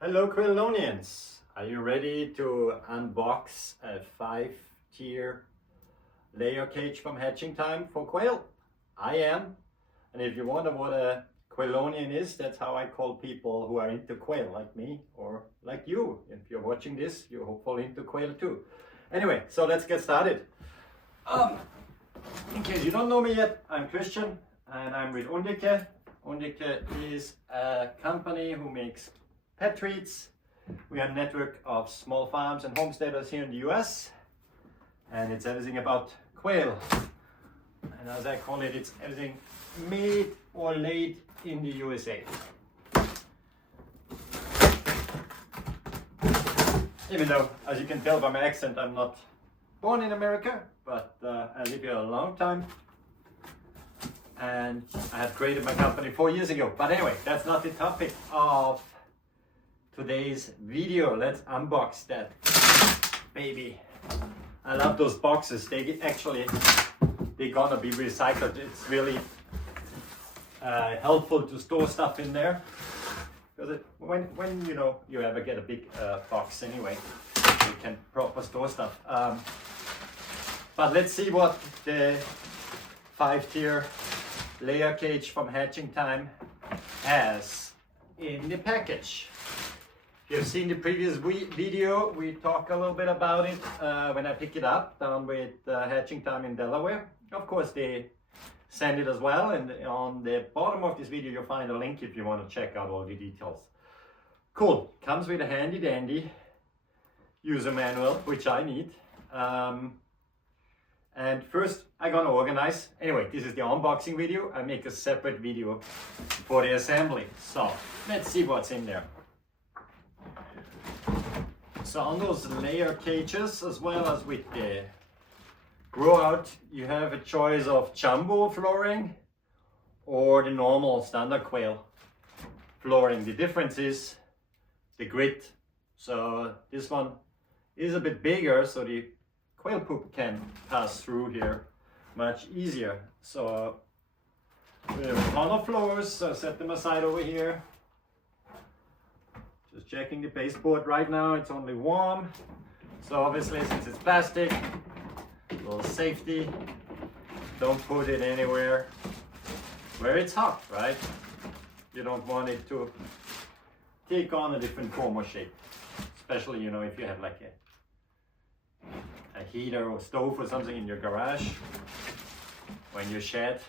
Hello Quailonians! Are you ready to unbox a 5-tier layer cage from Hatching Time for Quail? I am. And if you wonder what a Quailonian is, that's how I call people who are into quail, like me or like you. If you're watching this, you're hopefully into quail too. Anyway, so let's get started. In case you don't know me yet, I'm Christian and I'm with Undique. Undique is a company who makes pet treats. We are a network of small farms and homesteaders here in the US, and it's everything about quail. And as I call it, it's everything made or laid in the USA. Even though, as you can tell by my accent, I'm not born in America, but I live here a long time. And I have created my company 4 years ago. But anyway, that's not the topic of today's video. Let's unbox that baby. I love those boxes. They're gonna be recycled. It's really helpful to store stuff in there, because when you know you ever get a big box anyway, you can proper store stuff. But let's see what the 5-tier layer cage from Hatching Time has in the package. If you've seen the previous video, we talk a little bit about it when I pick it up down with Hatching Time in Delaware. Of course, they send it as well, and on the bottom of this video you'll find a link if you want to check out all the details. Cool. Comes with a handy dandy user manual, which I need. And first I'm gonna organize. Anyway, this is the unboxing video. I make a separate video for the assembly. So let's see what's in there. So on those layer cages, as well as with the grow out, you have a choice of jumbo flooring or the normal standard quail flooring. The difference is the grit. So this one is a bit bigger, so the quail poop can pass through here much easier. So we have a ton of floors, so set them aside over here. Just checking the baseboard right now, it's only warm. So obviously, since it's plastic, a little safety, don't put it anywhere where it's hot, right? You don't want it to take on a different form or shape, especially, you know, if you have like a heater or stove or something in your garage or in your shed.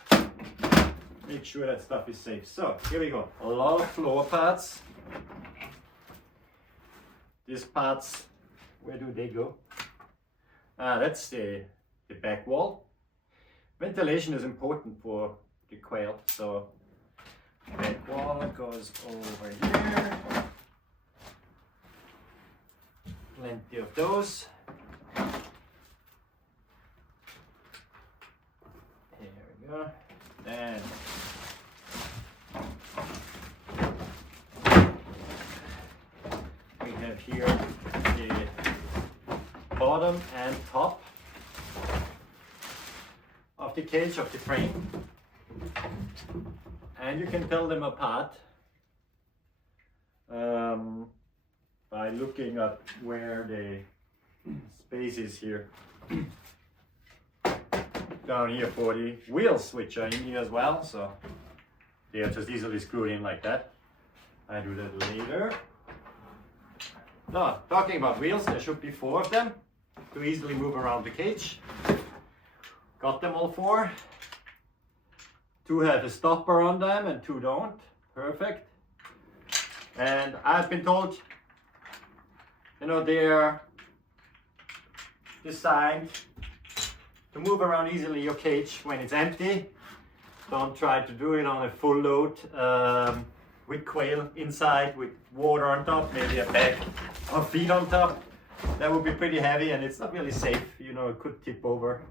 Make sure that stuff is safe. So here we go, a lot of floor pads. These pads, where do they go? That's the back wall. Ventilation is important for the quail, so back wall goes over here. Plenty of those. Here we go. Then we have here the bottom and top of the cage, of the frame, and you can tell them apart by looking at where the space is here. Down here for the wheels, which are in here as well, so they are just easily screwed in like that. I do that later. Now, talking about wheels, there should be 4 of them to easily move around the cage. Got them all 4. 2 have a stopper on them and 2 don't. Perfect. And I've been told, you know, they're designed to move around easily your cage when it's empty. Don't try to do it on a full load with quail inside with water on top, maybe a bag of feed on top. That would be pretty heavy and it's not really safe, you know, it could tip over.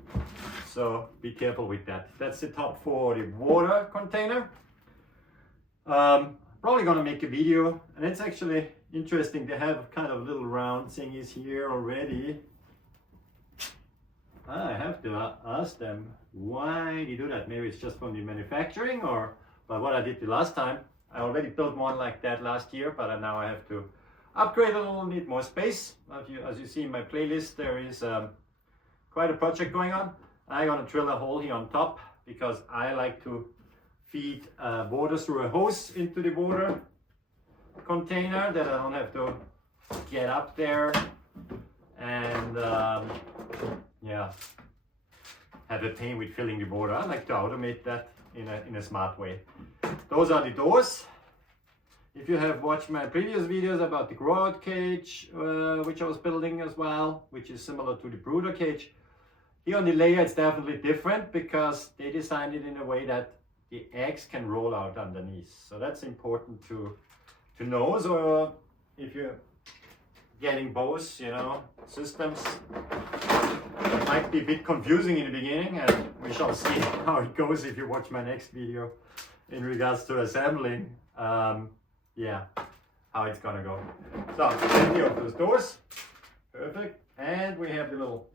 So be careful with that. That's the top for the water container. Probably gonna make a video, and it's actually interesting to have kind of little round thingies here already. I have to ask them why they do that. Maybe it's just from the manufacturing, or but what I did the last time, I already built one like that last year, but now I have to upgrade a little, need more space. As you see in my playlist, there is quite a project going on. I'm gonna drill a hole here on top because I like to feed water through a hose into the water container, that I don't have to get up there and yeah, have a pain with filling the water. I like to automate that in a smart way. Those are the doors. If you have watched my previous videos about the grow-out cage, which I was building as well, which is similar to the brooder cage, here on the layer it's definitely different because they designed it in a way that the eggs can roll out underneath. So that's important to know. So if you're getting both, you know, systems, it might be a bit confusing in the beginning, and we shall see how it goes if you watch my next video in regards to assembling. Yeah, how it's gonna go. So plenty of those doors, perfect. And we have the little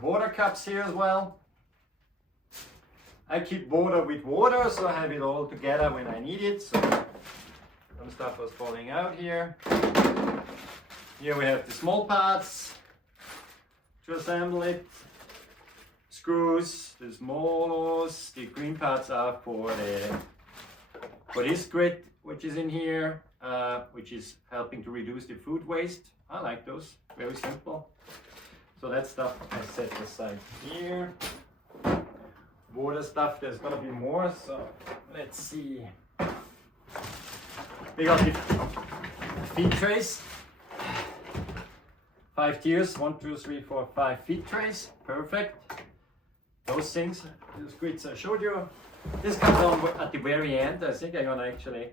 water cups here as well. I keep water with water, so I have it all together when I need it. So some stuff was falling out here. Here we have the small parts to assemble it. Screws, the smallest. The green parts are for this grid, which is in here, which is helping to reduce the food waste. I like those, very simple. So that stuff I set aside here. Water stuff, there's gonna be more, so let's see. We got the feed trays. 5 tiers, 1, 2, 3, 4, 5 feed trays, perfect. Those things, those grids I showed you. This comes on at the very end. I think I'm gonna actually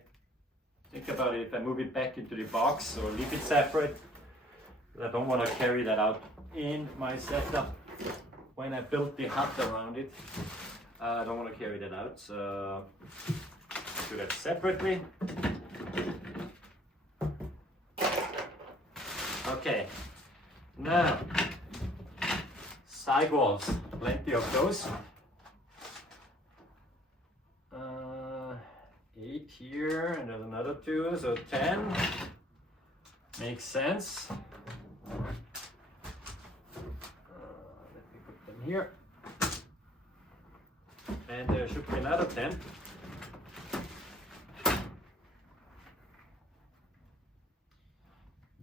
think about it if I move it back into the box or leave it separate. I don't want to carry that out in my setup when I built the hut around it. I don't want to carry that out, so do that separately. Okay, now sidewalls, plenty of those. 8 here, and there's another 2, so 10. Makes sense. Let me put them here. And there should be another 10.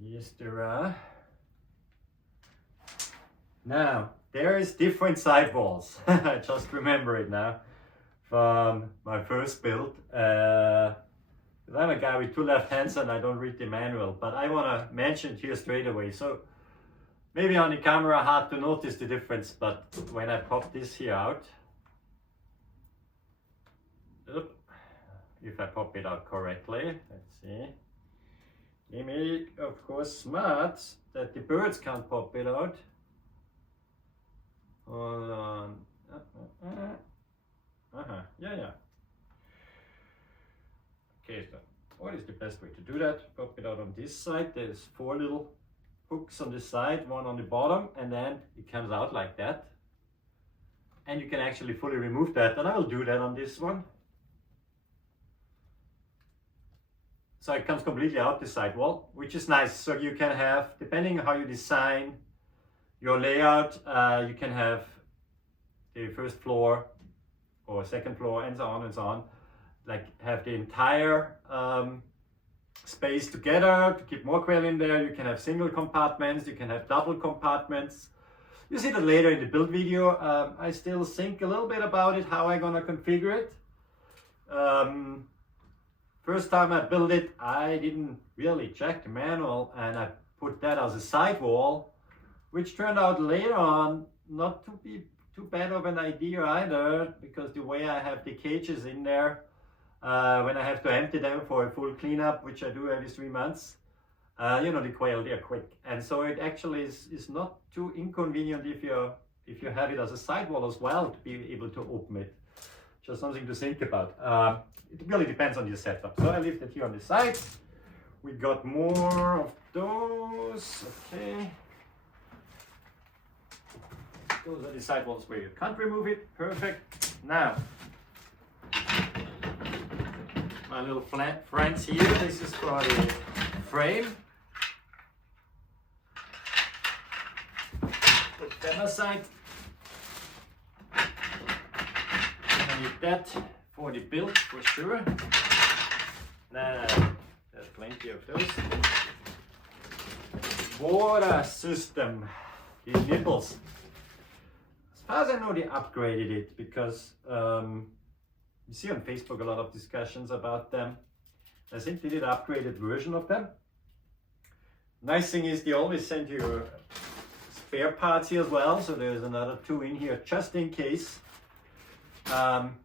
Yes, there are. Now, there is different sidewalls. I just remember it now from my first build. I'm a guy with 2 left hands and I don't read the manual, but I want to mention it here straight away. So maybe on the camera hard to notice the difference, but when I pop this here out, if I pop it out correctly, let's see. They made it, of course, smart that the birds can't pop it out. Hold on. Yeah. Okay, so what is the best way to do that? Pop it out on this side. There's 4 little hooks on the side, 1 on the bottom, and then it comes out like that. And you can actually fully remove that, and I will do that on this one. So it comes completely out the sidewall, which is nice. So you can have, depending on how you design your layout, you can have the first floor or second floor and so on and so on. Like have the entire space together to keep more quail in there. You can have single compartments, you can have double compartments. You see that later in the build video. I still think a little bit about it, how I'm gonna configure it. First time I built it, I didn't really check the manual and I put that as a sidewall, which turned out later on not to be too bad of an idea either, because the way I have the cages in there, when I have to empty them for a full cleanup, which I do every 3 months, you know, the quail, they're quick. And so it actually is not too inconvenient if you have it as a sidewall as well to be able to open it. Just something to think about. It really depends on your setup. So I leave that here on the sides. We got more of those. Okay. Those are the sidewalls where you can't remove it. Perfect. Now, my little friends here. This is for the frame. that aside. I need that for the build for sure. Now, there's plenty of those. Water system, the nipples. As far as I know, they upgraded it because you see on Facebook a lot of discussions about them. I think they did an upgraded version of them. Nice thing is they always send you spare parts here as well, so there's another 2 in here just in case.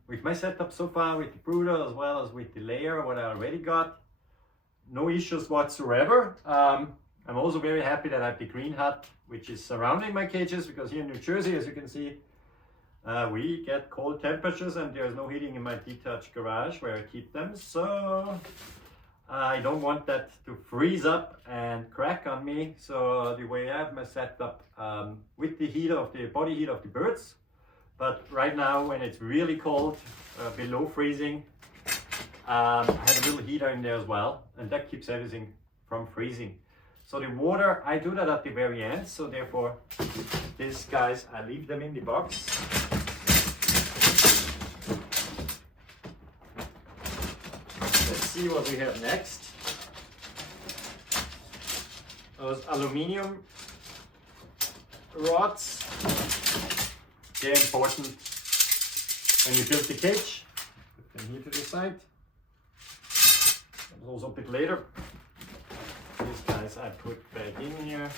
With my setup so far with the brooder as well as with the layer, what I already got, no issues whatsoever. I'm also very happy that I have the green hut which is surrounding my cages, because here in New Jersey, as you can see, we get cold temperatures and there's no heating in my detached garage where I keep them, so I don't want that to freeze up and crack on me. So the way I have my setup with the heat of the body heat of the birds, but right now when it's really cold, below freezing, I have a little heater in there as well, and that keeps everything from freezing. So the water, I do that at the very end, so therefore these guys, I leave them in the box. Let's see what we have next. Those aluminum rods, they're important when you build the cage. Put them here to the side. And also a bit later. These guys I put back in here.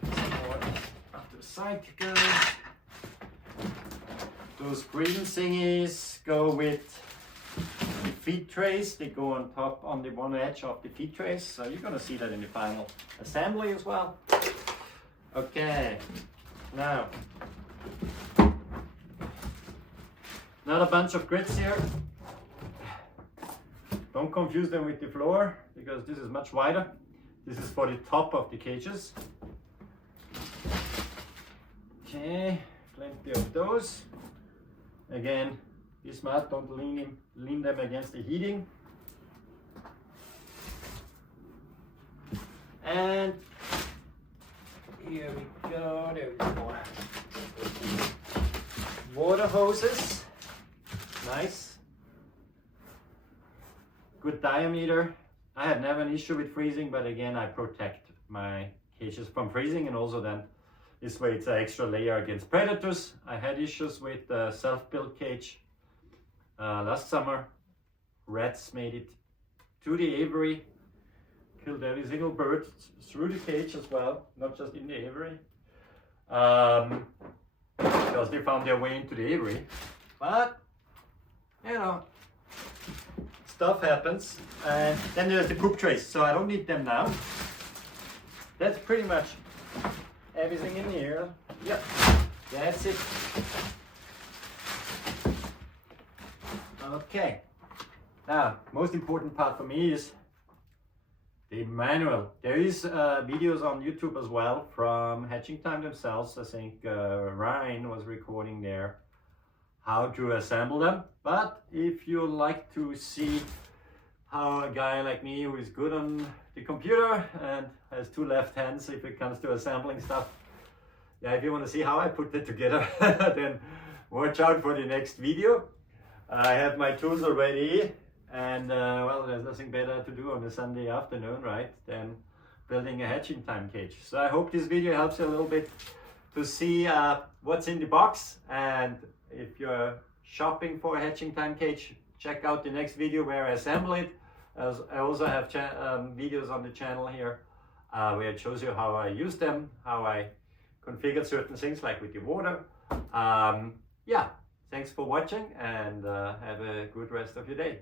Some more up to the side to go. Those green thingies go with the feed trays. They go on top on the one edge of the feed trays. So you're gonna see that in the final assembly as well. Okay, now another bunch of grids here. Don't confuse them with the floor, because this is much wider. This is for the top of the cages. Okay, plenty of those. Again, be smart, don't lean them against the heating. And here we go, there we go. Water hoses, nice. Good diameter. I had never an issue with freezing, but again, I protect my cages from freezing, and also then this way it's an extra layer against predators. I had issues with the self-built cage last summer. Rats made it to the aviary, killed every single bird through the cage as well, not just in the aviary, because they found their way into the aviary. But you know, stuff happens. And then there's the poop trays, so I don't need them now. That's pretty much everything in here. Yep, that's it. Okay, now most important part for me is the manual. There is videos on YouTube as well from Hatching Time themselves. I think Ryan was recording there how to assemble them. But if you like to see how a guy like me, who is good on the computer and has 2 left hands if it comes to assembling stuff, yeah, if you want to see how I put it together, then watch out for the next video. I have my tools already, and well, there's nothing better to do on a Sunday afternoon, right, than building a Hatching Time cage. So I hope this video helps you a little bit to see what's in the box, and if you're shopping for a Hatching Time cage, check out the next video where I assemble it. As I also have videos on the channel here where it shows you how I use them, how I configure certain things like with the water. Yeah, thanks for watching, and have a good rest of your day.